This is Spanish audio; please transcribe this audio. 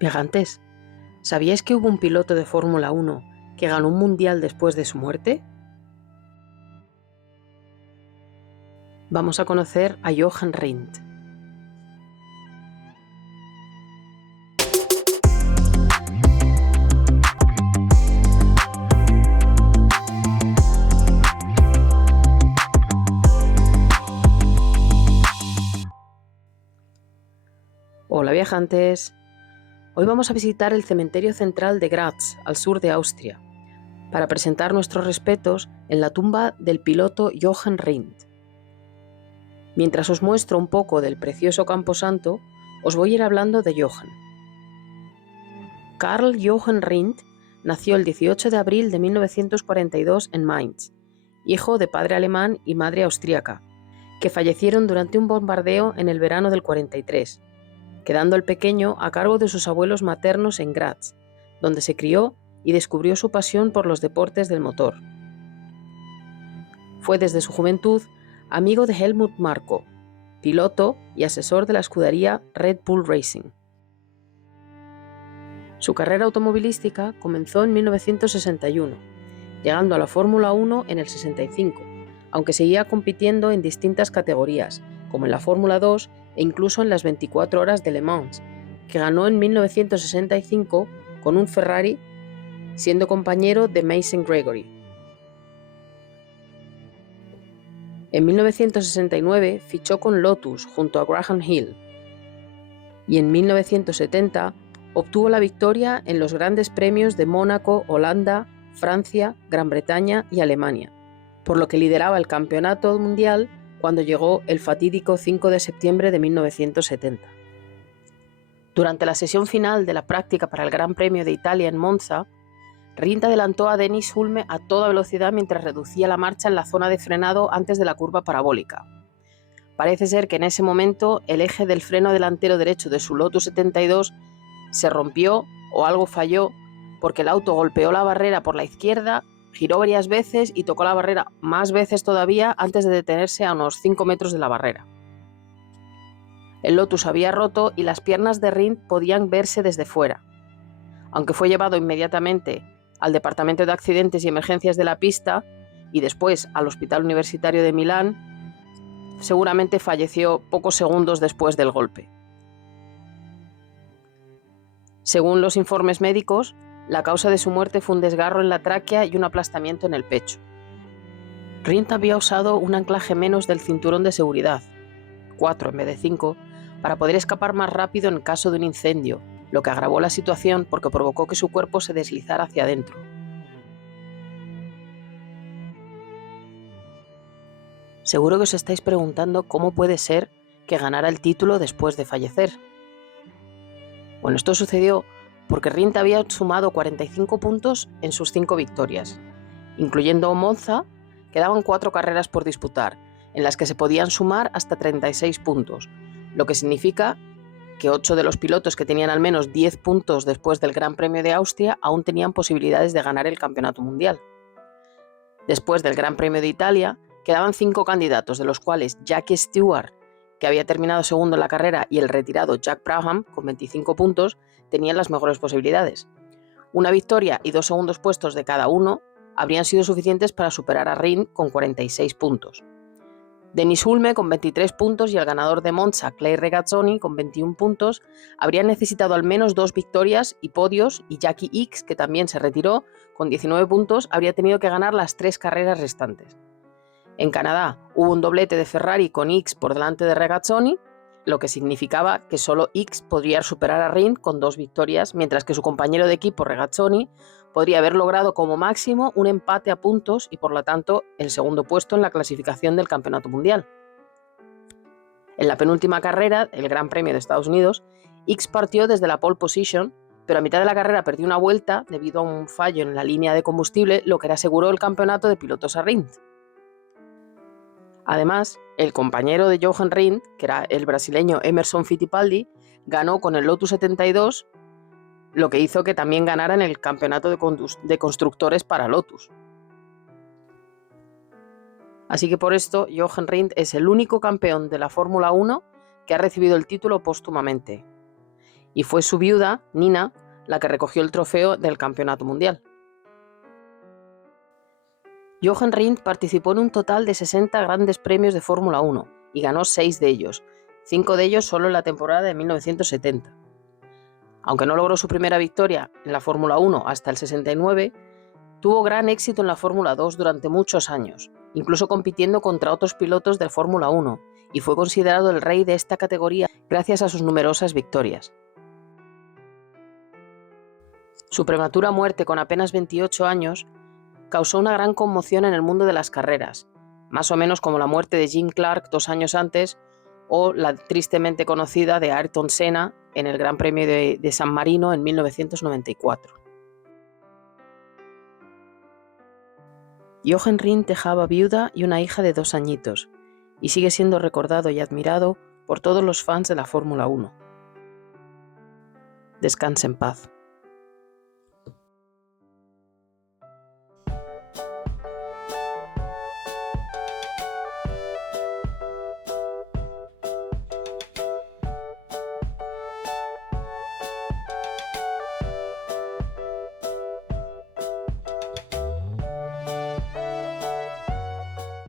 Viajantes, ¿sabíais que hubo un piloto de Fórmula 1 que ganó un mundial después de su muerte? Vamos a conocer a Jochen Rindt. Hola viajantes, hoy vamos a visitar el cementerio central de Graz, al sur de Austria, para presentar nuestros respetos en la tumba del piloto Jochen Rindt. Mientras os muestro un poco del precioso camposanto, os voy a ir hablando de Jochen. Karl Jochen Rindt nació el 18 de abril de 1942 en Mainz, hijo de padre alemán y madre austríaca, que fallecieron durante un bombardeo en el verano del 43, quedando el pequeño a cargo de sus abuelos maternos en Graz, donde se crió y descubrió su pasión por los deportes del motor. Fue desde su juventud amigo de Helmut Marko, piloto y asesor de la escudería Red Bull Racing. Su carrera automovilística comenzó en 1961, llegando a la Fórmula 1 en el 65, aunque seguía compitiendo en distintas categorías, como en la Fórmula 2 e incluso en las 24 horas de Le Mans, que ganó en 1965 con un Ferrari, siendo compañero de Mason Gregory. En 1969 fichó con Lotus junto a Graham Hill y en 1970 obtuvo la victoria en los grandes premios de Mónaco, Holanda, Francia, Gran Bretaña y Alemania, por lo que lideraba el campeonato mundial cuando llegó el fatídico 5 de septiembre de 1970. Durante la sesión final de la práctica para el Gran Premio de Italia en Monza, Rindt adelantó a Dennis Hulme a toda velocidad mientras reducía la marcha en la zona de frenado antes de la curva parabólica. Parece ser que en ese momento el eje del freno delantero derecho de su Lotus 72 se rompió o algo falló porque el auto golpeó la barrera por la izquierda, giró varias veces y tocó la barrera más veces todavía antes de detenerse a unos 5 metros de la barrera. El Lotus había roto y las piernas de Rindt podían verse desde fuera. Aunque fue llevado inmediatamente al Departamento de Accidentes y Emergencias de la pista y después al Hospital Universitario de Milán, seguramente falleció pocos segundos después del golpe. Según los informes médicos, la causa de su muerte fue un desgarro en la tráquea y un aplastamiento en el pecho. Rindt había usado un anclaje menos del cinturón de seguridad, 4 en vez de 5, para poder escapar más rápido en caso de un incendio, lo que agravó la situación porque provocó que su cuerpo se deslizara hacia adentro. Seguro que os estáis preguntando cómo puede ser que ganara el título después de fallecer. Bueno, esto sucedió porque Rindt había sumado 45 puntos en sus 5 victorias, incluyendo Monza. Quedaban 4 carreras por disputar, en las que se podían sumar hasta 36 puntos, lo que significa que 8 de los pilotos que tenían al menos 10 puntos después del Gran Premio de Austria aún tenían posibilidades de ganar el campeonato mundial. Después del Gran Premio de Italia, quedaban 5 candidatos, de los cuales Jackie Stewart, que había terminado segundo en la carrera, y el retirado Jack Brabham, con 25 puntos, tenían las mejores posibilidades. Una victoria y 2 segundos puestos de cada uno habrían sido suficientes para superar a Rindt con 46 puntos. Dennis Hulme con 23 puntos y el ganador de Monza, Clay Regazzoni, con 21 puntos, habrían necesitado al menos 2 victorias y podios, y Jackie Ickx, que también se retiró, con 19 puntos, habría tenido que ganar las 3 carreras restantes. En Canadá hubo un doblete de Ferrari con Ickx por delante de Regazzoni, lo que significaba que solo Ickx podría superar a Rindt con 2 victorias, mientras que su compañero de equipo Regazzoni podría haber logrado como máximo un empate a puntos y por lo tanto el segundo puesto en la clasificación del Campeonato Mundial. En la penúltima carrera, el Gran Premio de Estados Unidos, Ickx partió desde la pole position, pero a mitad de la carrera perdió una vuelta debido a un fallo en la línea de combustible, lo que le aseguró el campeonato de pilotos a Rindt. Además, el compañero de Jochen Rindt, que era el brasileño Emerson Fittipaldi, ganó con el Lotus 72, lo que hizo que también ganara en el campeonato de constructores para Lotus. Así que por esto, Jochen Rindt es el único campeón de la Fórmula 1 que ha recibido el título póstumamente. y fue su viuda, Nina, la que recogió el trofeo del campeonato mundial. Jochen Rindt participó en un total de 60 grandes premios de Fórmula 1 y ganó 6 de ellos, 5 de ellos solo en la temporada de 1970. Aunque no logró su primera victoria en la Fórmula 1 hasta el 69, tuvo gran éxito en la Fórmula 2 durante muchos años, incluso compitiendo contra otros pilotos de Fórmula 1, y fue considerado el rey de esta categoría gracias a sus numerosas victorias. Su prematura muerte con apenas 28 años causó una gran conmoción en el mundo de las carreras, más o menos como la muerte de Jim Clark 2 años antes o la tristemente conocida de Ayrton Senna en el Gran Premio de San Marino en 1994. Jochen Rindt dejaba viuda y una hija de 2 añitos, y sigue siendo recordado y admirado por todos los fans de la Fórmula 1. Descanse en paz.